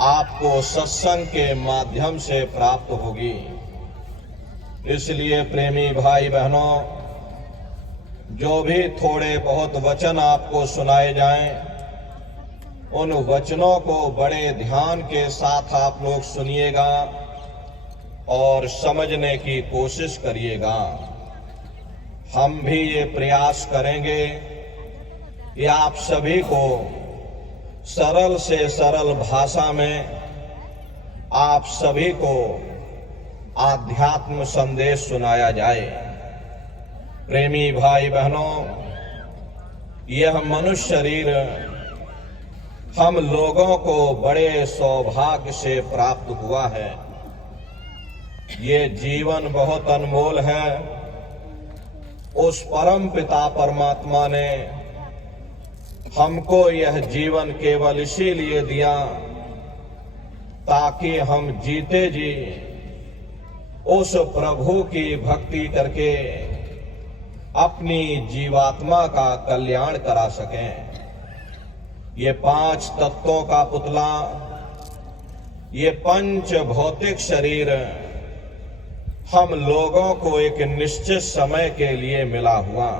आपको सत्संग के माध्यम से प्राप्त होगी। इसलिए प्रेमी भाई बहनों, जो भी थोड़े बहुत वचन आपको सुनाए जाएं, उन वचनों को बड़े ध्यान के साथ आप लोग सुनिएगा और समझने की कोशिश करिएगा। हम भी ये प्रयास करेंगे कि आप सभी को सरल से सरल भाषा में आप सभी को आध्यात्म संदेश सुनाया जाए। प्रेमी भाई बहनों, यह मनुष्य शरीर हम लोगों को बड़े सौभाग्य से प्राप्त हुआ है। ये जीवन बहुत अनमोल है। उस परम पिता परमात्मा ने हमको यह जीवन केवल इसीलिए दिया ताकि हम जीते जी उस प्रभु की भक्ति करके अपनी जीवात्मा का कल्याण करा सकें। ये 5 तत्वों का पुतला, ये पंच भौतिक शरीर हम लोगों को एक निश्चित समय के लिए मिला हुआ।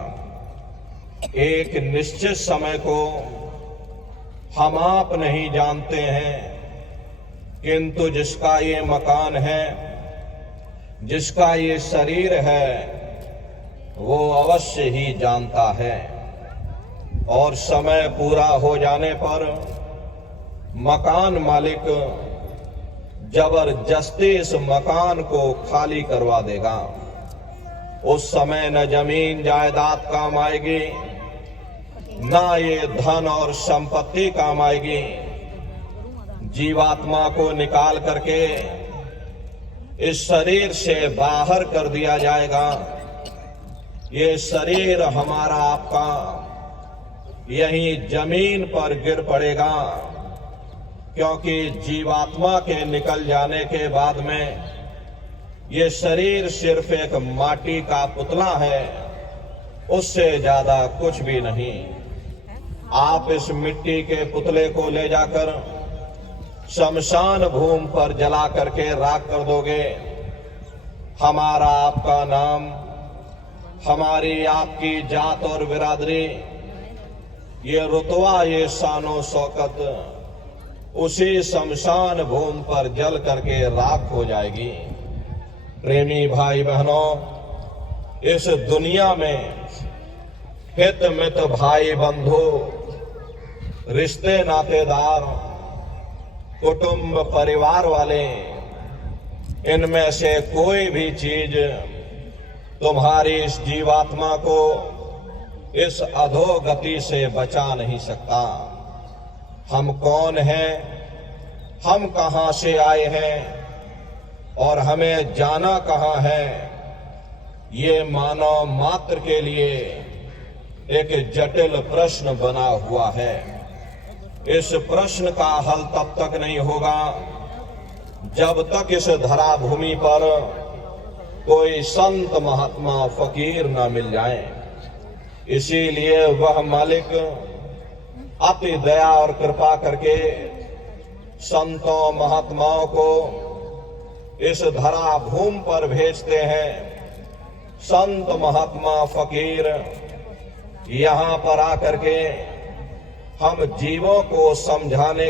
एक निश्चित समय को हम आप नहीं जानते हैं, किंतु जिसका ये मकान है, जिसका ये शरीर है, वो अवश्य ही जानता है। और समय पूरा हो जाने पर मकान मालिक जबरदस्ती इस मकान को खाली करवा देगा। उस समय न जमीन जायदाद काम आएगी, ना ये धन और संपत्ति काम आएगी। जीवात्मा को निकाल करके इस शरीर से बाहर कर दिया जाएगा। ये शरीर हमारा आपका यहीं जमीन पर गिर पड़ेगा, क्योंकि जीवात्मा के निकल जाने के बाद में ये शरीर सिर्फ एक माटी का पुतला है, उससे ज्यादा कुछ भी नहीं। आप इस मिट्टी के पुतले को ले जाकर शमशान भूमि पर जला करके राख कर दोगे। हमारा आपका नाम, हमारी आपकी जात और बिरादरी, ये रुतवा, ये शानो शौकत उसी शमशान भूमि पर जल करके राख हो जाएगी। प्रेमी भाई बहनों, इस दुनिया में हित मित भाई बंधु, रिश्ते नातेदार, कुटुंब परिवार वाले, इनमें से कोई भी चीज तुम्हारी इस जीवात्मा को इस अधोगति से बचा नहीं सकता। हम कौन हैं, हम कहां से आए हैं और हमें जाना कहां है, ये मानव मात्र के लिए एक जटिल प्रश्न बना हुआ है। इस प्रश्न का हल तब तक नहीं होगा जब तक इस धरा भूमि पर कोई संत महात्मा फकीर न मिल जाए। इसीलिए वह मालिक अति दया और कृपा करके संतों महात्माओं को इस धरा भूमि पर भेजते हैं। संत महात्मा फकीर यहाँ पर आकर के हम जीवों को समझाने